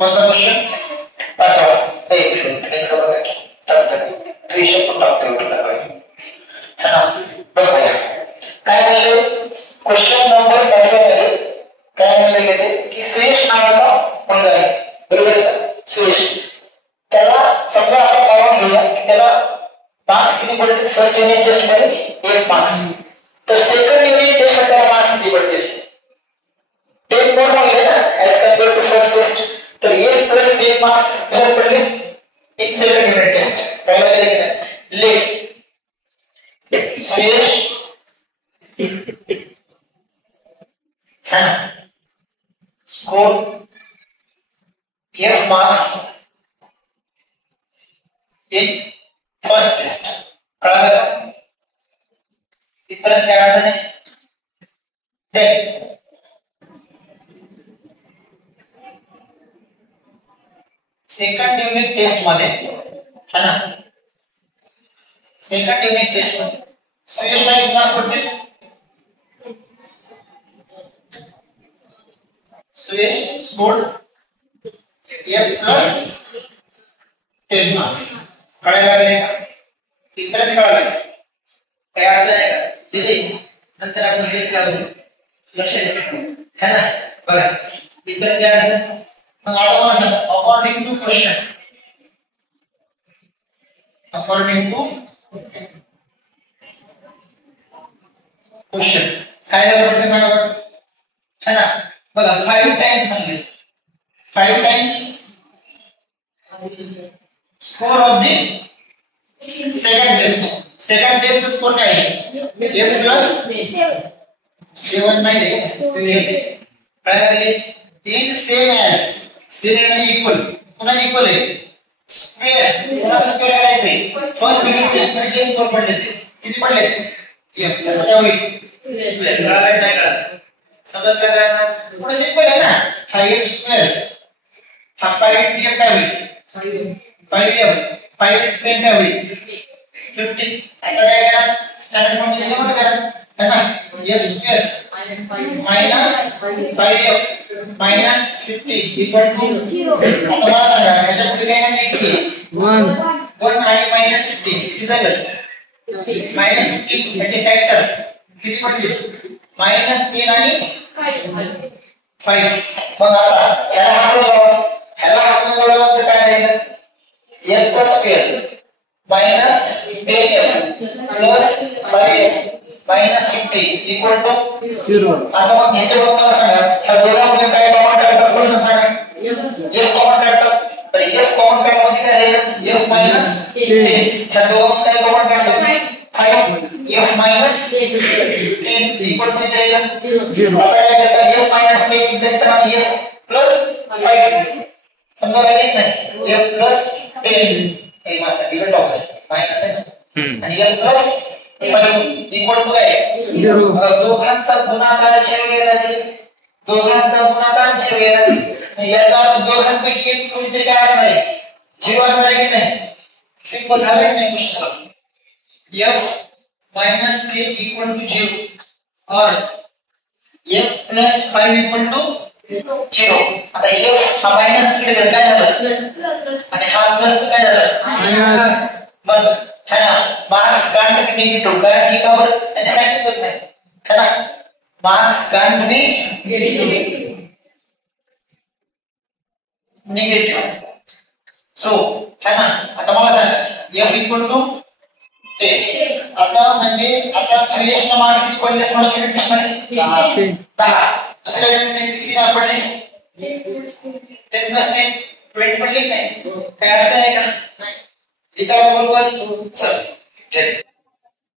कोणता क्वेश्चन? पाचवा. द्विशय पण टाकतोय है ना. बघूया काय म्हणले. क्वेश्चन नंबर 11 मध्ये काय म्हणले गेले की सुयश नावाचा मुलगा आहे, बरोबर आहे का? सुयश, त्याला समजा आपण पाहून घेऊया की त्याला मार्क्स किती पडले फर्स्ट युनिट टेस्ट मध्ये 1 मार्क्स, तर सेकंड युनिट टेस्ट मध्ये त्याला मार्क्स किती पडतील? 10 मोर म्हणले ना as compared to first test, तर 1 प्लस 10 मार्क्स किती पडले इन सेकंड युनिट टेस्ट. पहिला केलं की ले Suyash score F marks in first test. कळलं का? इथपर्यंत काय अडचण आहे? सेकंड युनिट टेस्ट मध्ये है ना, सेकंड युनिट टेस्ट मध्ये सुयशला किती मार्क्स पडतील? Suyash score F plus 10 marks. कळायला लागले का? इथपर्यंत कळालं? काय अडचण आहे का? दिली नंतर आपण हे करू, लक्ष द्या है ना. बघा इथपर्यंत काय अडचण. मग आता मला सांगा according to question, according to question काय झालं प्रश्न सांगा बरं, है ना. बघा 5 टाइम्स म्हणले, 5 times score of the second test. Second test score काय आहे? F plus 7 नाही रे, काय लागले इज सेम एज, सेम आणि इक्वल, पुन्हा इक्वल आहे. स्क्वेअर पुन्हा स्क्वेअर करायचे. फर्स्ट युनिट टेस्ट मध्ये जे स्कोर पडले ते किती पडले? F काय होईल? स्क्वेअर. कळालं नाही कळालं? समजलं का? पुढे सिंपल आहे ना, हा F स्क्वेअर, हा 5F काय होईल? 5F 5 10 काय होईल? 50. आता काय करा, स्टँडर्ड फॉर्म मध्ये लिहून करा है ना. F square minus 5F minus 50 equal to, आता मला सांगा याच्या पुढे काय नाही 1 आणि मायनस 50 किती झालं? मायनस 50 म्हणजे फॅक्टर किती पडतील? मायनस 10 आणि 5. मग आता याला हाकून लावा, ह्याला हाकून लावल्यानंतर काय राहील? F चा square minus 10F plus 5F minus 50 equal to 0. आता मग ह्याच्यावर मला सांगा त्या दोघांमध्ये काय कॉमन काढतात कोणतं सांगा? F कॉमन काढतात. तर F कॉमन काढण्यामध्ये काय राहील? F minus 10. ह्या दोघांमध्ये काय कॉमन काढतात? 5 F मायनस 10 इक्वल टू किती राहील? 0. आता काय करतात? F मायनस 10 देतात आणि F प्लस 5 समजा काय नाही F प्लस 10 हे मास्टर डिवाइड ऑफ आहे मायनस आहे आणि F प्लस 5 इक्वल टू काय? 0. दोघांचा गुणाकार छेद घ्यायला, दोघांचा गुणाकार छेद घ्यायला, याचा अर्थ दोघांपैकी एक कोणते काय असणार आहे? 0 असणार आहे की नाही? सिंपल झालं की नाही question? F minus 10 equal to 0 और F plus 5 equal to 0. आता F हा मायनस कडे गेला काय झालं आणि हा प्लस काय झालं? मायनस. मग है ना मार्क्स कांट बी निगेटिव्ह कारण की का बरं त्याने सांगितलं नाही है ना. Marks can't be negative. So है ना. आता मला सांगा F equal to 10. आता म्हणजे आता सुयशला मार्क्स किती पडले फर्स्ट युनिट टेस्ट मध्ये? 10. दुसऱ्या युनिट मध्ये किती पडले? 10 प्लस 10 20 पडले नाही. काय अडचण आहे का? नाही. इथं बरोबर चल.